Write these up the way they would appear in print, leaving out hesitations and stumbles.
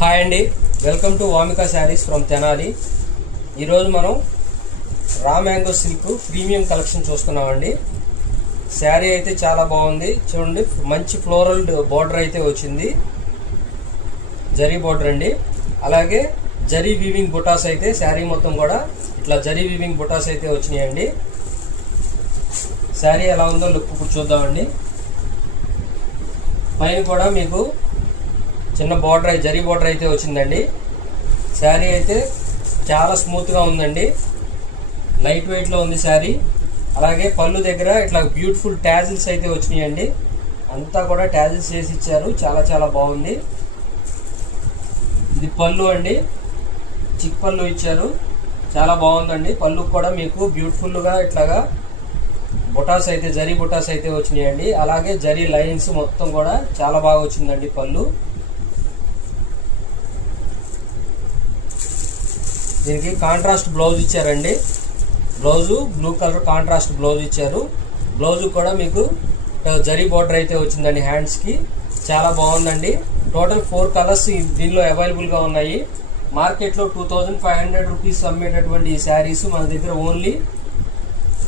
Hi అండి, welcome to Vamika saris from Tenali. ఈరోజు మనం raw mango silk premium collection చూస్తున్నామండి. శారీ అయితే చాలా బాగుంది. చూడండి, మంచి ఫ్లోరల్ బార్డర్ అయితే వచ్చింది, జరీ బార్డర్ అండి. అలాగే జరీ వీవింగ్ బుటాస్ అయితే శారీ మొత్తం కూడా ఇట్లా జరీ వీవింగ్ బుటాస్ అయితే వచ్చినాయండి. శారీ ఎలా ఉందో లుక్ చూద్దామండి. పైన కూడా మీకు చిన్న బార్డర్ జరీ బార్డర్ అయితే వచ్చిందండి. శారీ అయితే చాలా స్మూత్గా ఉందండి, లైట్ వెయిట్లో ఉంది శారీ. అలాగే పళ్ళు దగ్గర ఇట్లా బ్యూటిఫుల్ ట్యాజిల్స్ అయితే వచ్చినాయండి. అంతా కూడా ట్యాజిల్స్ చేసి ఇచ్చారు, చాలా చాలా బాగుంది. ఇది పళ్ళు అండి, చిక్ పళ్ళు ఇచ్చారు, చాలా బాగుందండి. పళ్ళు కూడా మీకు బ్యూటిఫుల్గా ఇట్లాగా బుటాస్ అయితే జరీ బుటాస్ అయితే వచ్చినాయండి. అలాగే జరీ లైన్స్ మొత్తం కూడా చాలా బాగా వచ్చిందండి పళ్ళు. దీనికి కాంట్రాస్ట్ బ్లౌజ్ ఇచ్చారండి. Blouse blue colour contrast blouse ఇచ్చారు. బ్లౌజ్ కూడా మీకు జరీ బార్డర్ అయితే వచ్చిందండి హ్యాండ్స్కి, చాలా బాగుందండి. టోటల్ 4 కలర్స్ దీనిలో అవైలబుల్గా ఉన్నాయి. మార్కెట్లో 2500 రూపీస్ అమ్మేటటువంటి ఈ శారీస్ మన దగ్గర ఓన్లీ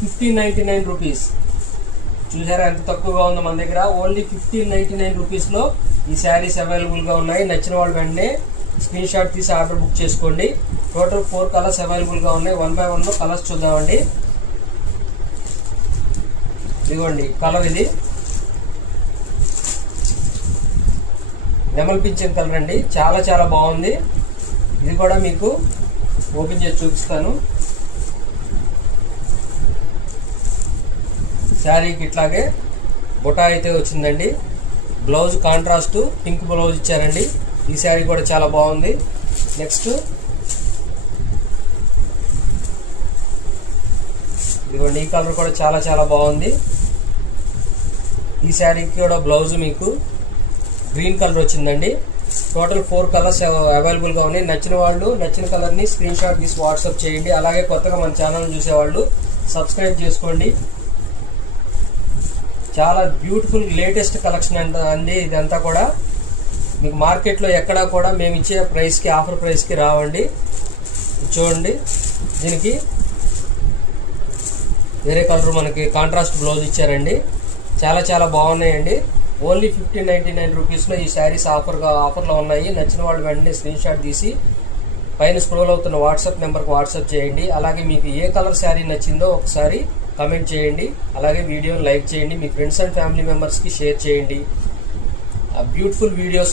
1599 రూపీస్. చూసారా ఎంత తక్కువగా ఉందో? మన దగ్గర ఓన్లీ 1599 రూపీస్లో ఈ శారీస్ అవైలబుల్గా ఉన్నాయి. నచ్చిన వాళ్ళు వెంటనే స్క్రీన్ షాట్ తీసి ఆర్డర్ బుక్ చేసుకోండి. టోటల్ 4 కలర్స్ అవైలబుల్గా ఉన్నాయి. 1 by 1 కలర్స్ చూద్దామండి. ఇదిగోండి కలర్, ఇది నెమల్ పింఛన్ కలర్ అండి, చాలా చాలా బాగుంది. ఇది కూడా మీకు ఓపెన్ చేసి చూపిస్తాను. శారీకి ఇట్లాగే బుటా అయితే వచ్చిందండి. బ్లౌజ్ కాంట్రాస్ట్ పింక్ బ్లౌజ్ ఇచ్చారండి. ఈ శారీ కూడా చాలా బాగుంది. నెక్స్ట్ ఇదిగోండి, ఈ కలర్ కూడా చాలా చాలా బాగుంది. ఈ శారీకి కూడా బ్లౌజ్ మీకు గ్రీన్ కలర్ వచ్చిందండి. టోటల్ 4 కలర్స్ అవైలబుల్గా ఉన్నాయి. నచ్చిన వాళ్ళు నచ్చిన కలర్ని స్క్రీన్ షాట్ తీసి వాట్సాప్ చేయండి. అలాగే కొత్తగా మన ఛానల్ చూసేవాళ్ళు సబ్స్క్రైబ్ చేసుకోండి. చాలా బ్యూటిఫుల్ లేటెస్ట్ కలెక్షన్ అండి. ఇదంతా కూడా మీకు మార్కెట్లో ఎక్కడా కూడా మేము ఇచ్చే ప్రైస్కి, ఆఫర్ ప్రైస్కి రావండి. చూడండి, దీనికి వేరే కలర్ మనకి కాంట్రాస్ట్ బ్లౌజ్ ఇచ్చారండి. చాలా చాలా బాగున్నాయండి. ఓన్లీ 1599 రూపీస్లో ఈ శారీస్ ఆఫర్లో ఉన్నాయి. నచ్చిన వాళ్ళు వెంటనే స్క్రీన్ షాట్ తీసి పైన స్క్రోల్ అవుతున్న వాట్సాప్ నెంబర్కి వాట్సాప్ చేయండి. అలాగే మీకు ఏ కలర్ శారీ నచ్చిందో ఒకసారి కమెంట్ చేయండి. అలాగే వీడియోని లైక్ చేయండి. మీ ఫ్రెండ్స్ అండ్ ఫ్యామిలీ మెంబర్స్కి షేర్ చేయండి. Beautiful videos